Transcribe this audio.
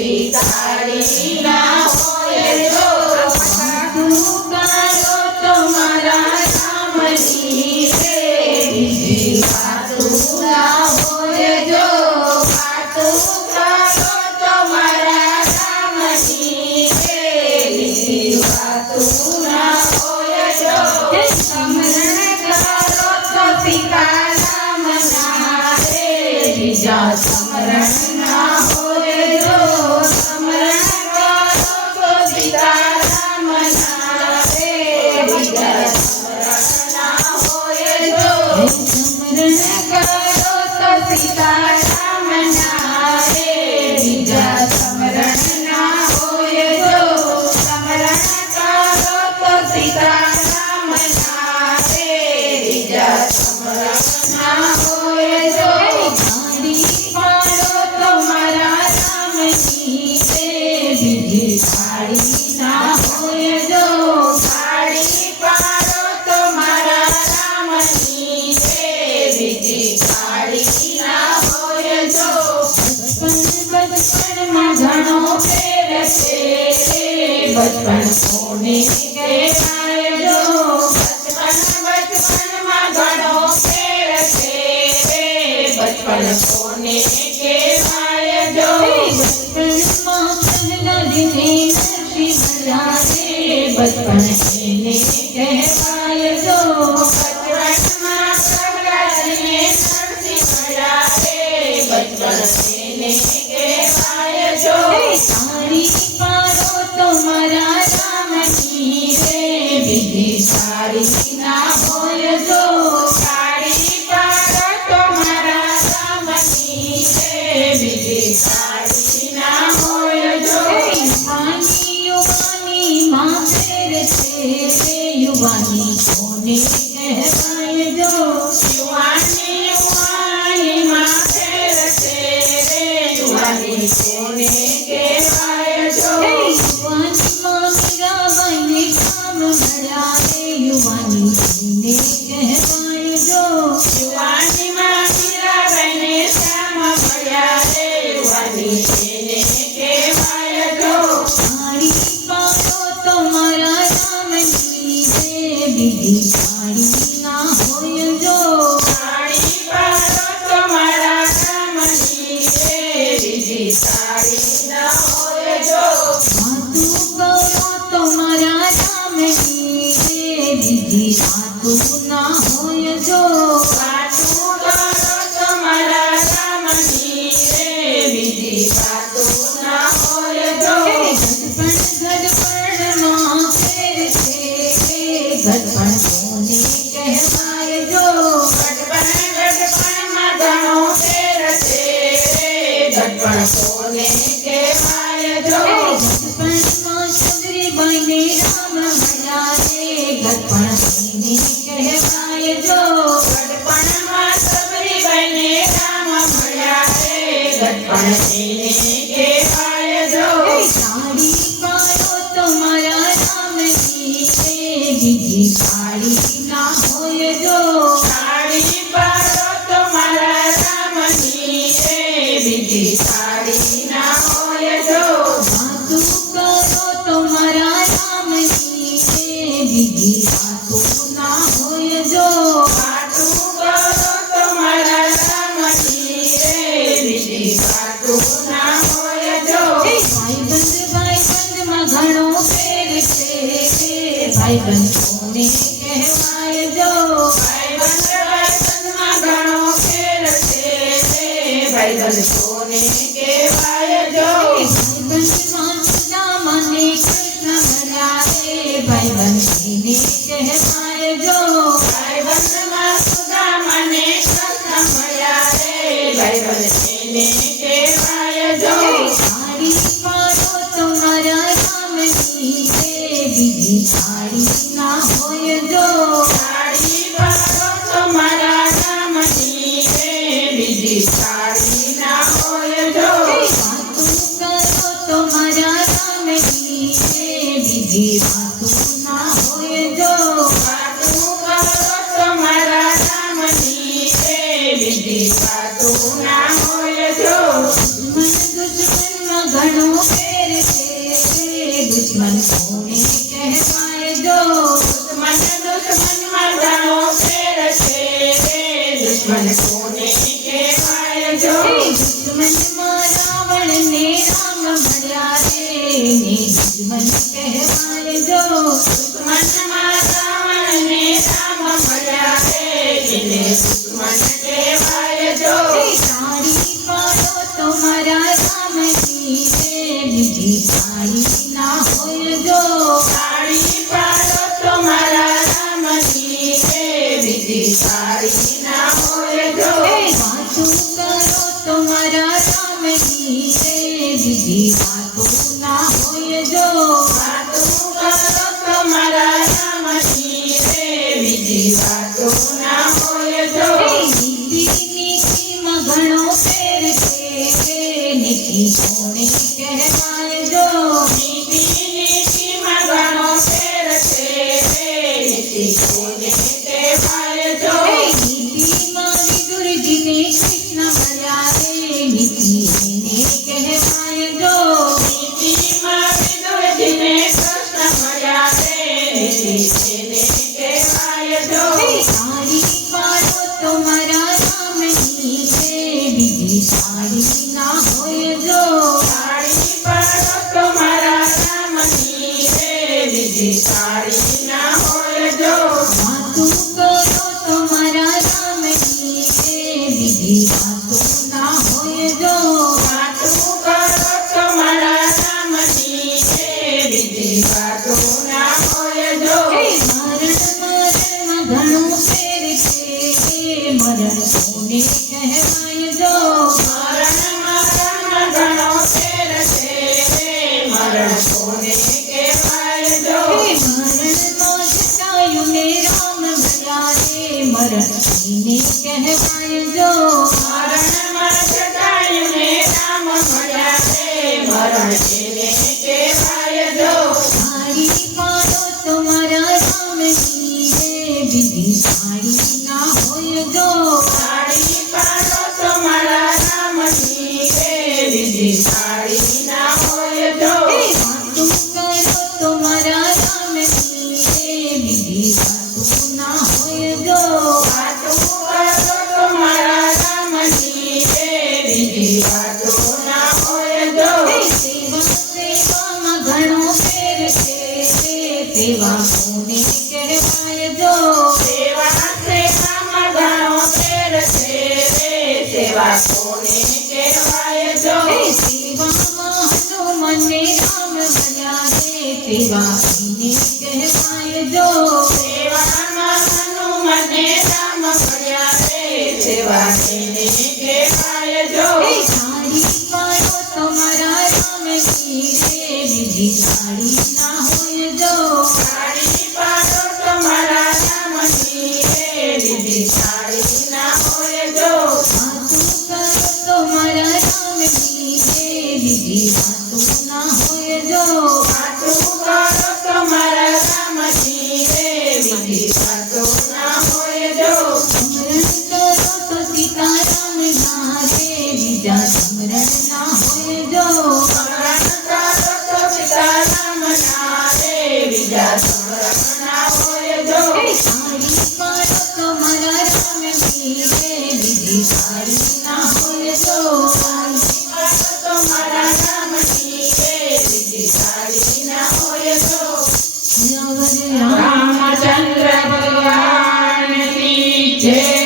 કાળી ના હોય જો વાતું કરો તો મારા રામની રે બીજી વાતું ના હોય જો વાતું કરો તો મારા રામની રે બીજી વાતું ના હોય જો સ્મરણ કરો તો સીતારામ ના રે બીજા સ્મરણ ના હોય જો સ્મરણ કરો તો સીતારામ ના રે બીજા સ્મરણ ના હોય જો સ્મરણ કરો તો સીતારામ ના રે બીજા સ્મરણ ના હોય જો સ્મરણ કરો તો સીતારામ ના રે બીજા સ્મરણ ના હોય જો ગાડી પાડો તો મારા રામની રે બીજી ગાડી ના હોય જો ગાડી પાડો તો મારા રામની રે બીજી ગાડી ના હોય જો બચપણમાં ઘણો ફેર છે રે બચપણ કોને કહેવાય જો બચપણમાં ઘણો ફેર છે રે બચપણ કોને કહેવાય જો બચપણમાં પહેલા દિને નરસિંહ મળ્યા રે બચપણ એને કહેવાય જો બચપણમાં પહેલા દિને નરસિંહ મળ્યા રે બચપણ એને કહેવાય જો સાડી પાડો તો મારા રામની રે બીજી સાડી ના હોય જો સાડી પાડો તો મારા રામની રે બીજી સાડી ના હોય જો યુવાની માં ફેર છે રે યુવાની કોને કહેવાય જો યુવાની માં ફેર છે રે યુવાની કોને કહેવાય જો યુવાનીમાં મીરાબાઈને કામ મળ્યા રે યુવાની કોને કહેવાય જો યુવાનીમાં મીરાબાઈને કામ મળ્યા રે યુવાની કોને કહેવાય જો સાડી પાડો તો મારા રામની રે બીજી સાડી ના હોય જો સાડી પાડો તો મારા રામની રે બીજી સાડી ના હોય જો વાતું કરો તો મારા રામની રે બીજી વાતું ના હોય જો વાતું કરો તો મારા રામની રે બીજી વાતું ના હોય જો ગડપણમાં ફેર છે રે ગડપણ કોને કહેવાય જો ગડપણમાં ઘણો ફેર છે રે ગડપણ કોને કહેવાય જો ગડપણમાં સબરીબાઈને રામ મળ્યા રે ગડપણ કોને કહેવાય જો ગડપણમાં સબરીબાઈને રામ મળ્યા રે ગડપણ કોને કહેવાય જો સાડી પાડો તો મારા રામની રે બીજી સાડી ના હોય જો સાડી પાડો તો મારા રામની રે બીજી સાડી ના હોય જો વાતું કરો તો મારા રામની રે બીજી વાતું ના હોય જો વાતું કરો તો મારા રામની રે બીજી વાતું ના હોય જો ભાઈબંધમાં ઘણો ફેર છે રે ભાઈબંધ કોને કહેવાય જો ભાઈબંધમાં ઘણો ફેર છે રે ભાઈબંધ કોને કહેવાય જો ભાઈબંધમાં સુદામાને કૃષ્ણ મળ્યા રે ભાઈબંધ કોને કહેવાય જો ભાઈબંધમાં સુદામાને કૃષ્ણ મળ્યા રે ભાઈબંધ કોને કહેવાય જો સાડી પાડો તો મારા રામની રે બીજી સાડી ના હોય જો સાડી પાડો તો મારા રામની રે બીજી સાડી ના હોય જો વાતું કરો તો મારા રામની રે બીજી વાતું ના હોય જો વાતું કરો તો મારા રામની રે બીજી વાતું ના હોય જો દુશ્મન દુશ્મનમાં ઘણો ફેર છે દુશ્મન કોને કહેવાય જો દુશ્મનમાં ઘણો ફેર છે દુશ્મન કોને કહેવાય જો દુશ્મનમાં રાવણ ને રામ મળ્યા રે ને દુશ્મન કહેવાય જો દુશ્મનમાં રાવણ ને રામ મળ્યા રે એને દુશ્મન કહેવાય જો તાળી પાડો તમારા રામની રે બીજી તાળી ના હોય જો તાળી પાડો તો મારા રામની રે બીજી તાળી ના હોય જો વાતું કરો તમારા રામની રે બીજી વાતો ના હોય જો વાતું કરો તો મારા રામની રે બીજી વાતો ના હોય જો નીતિમાં ઘણો ફેર છે નીતિ કોને કહેવાય જો નીતિમાં ઘણો ફેર છે નીતિ કોને કહેવાય જો નીતિમાં વિદુરજીને કૃષ્ણ મળ્યા રે નીતિ એને કહેવાય જો નીતિમાં વિદુરજીને કૃષ્ણ મળ્યા રે નીતિ એને કહેવાય જો તાળી પાડો તમારા રામની રે બીજી તાળી ના હોય જો તાળી પાડો તો મારા રામની રે બીજી તાળી ના હોય જો વાતું કરો તમારા રામની રે બીજી વાતો ના હોય જો વાતું કરો તો મારા રામની રે બીજી વાતો ના હોય જો મરણમાં ઘણું ફેર છે મરણ કોને કહેવાય જો મરણમાં ઘણો ફેર છે મરણ કોને કહેવાય જો મરણમાં જટાયુને રામ મળ્યા રે મરણ એને કહેવાય જો મરણમાં જટાયુને રામ મળ્યા રે મરણ એને કહેવાય જો તાળી પાડો તમારા રામની રે બીજી તાળી ના હોય જો તાળી પાડો તો મારા રામની રે બીજી તાળી ના હોય જો વાતું કરો તમારા રામની રે બીજી વાતો ના હોય જો વાતું કરો તો મારા રામની રે બીજી વાતો ના હોય જો સેવામાં ઘણો ફેર છે સેવા કોને કહેવાય જો સેવામાં ઘણો ફેર છે સેવા કોને કહેવાય જો સેવામાં હનુમને રામ મળ્યા રે સેવા એને કહેવાય જો સેવામાં હનુમને રામ મળ્યા રે સેવા એને કહેવાય જો તાળી પાડો તમારા રામની રે બીજી તાળી ના હોય જો તાળી પાડો તો મારા રામની રે બીજી તાળી ના હોય જો વાતું કરો તમારા રામની રે બીજી વાતો ના હોય જો વાતું કરો તો મારા રામની રે બીજી વાતો ના હોય જો સ્મરણ કરો તો સીતારામ ના રે બીજા સ્મરણ ના હોય જો સ્મરણ કરો તો સીતારામ ના રે બીજા સ્મરણ ના હોય જો તાળી પાડો તમારા રામની રે બીજી તાળી ના હોય જો તાળી પાડો તો મારા રામની રે બીજી તાળી ના હોય જો રામ રામચંદ્ર ભગવાન की जय।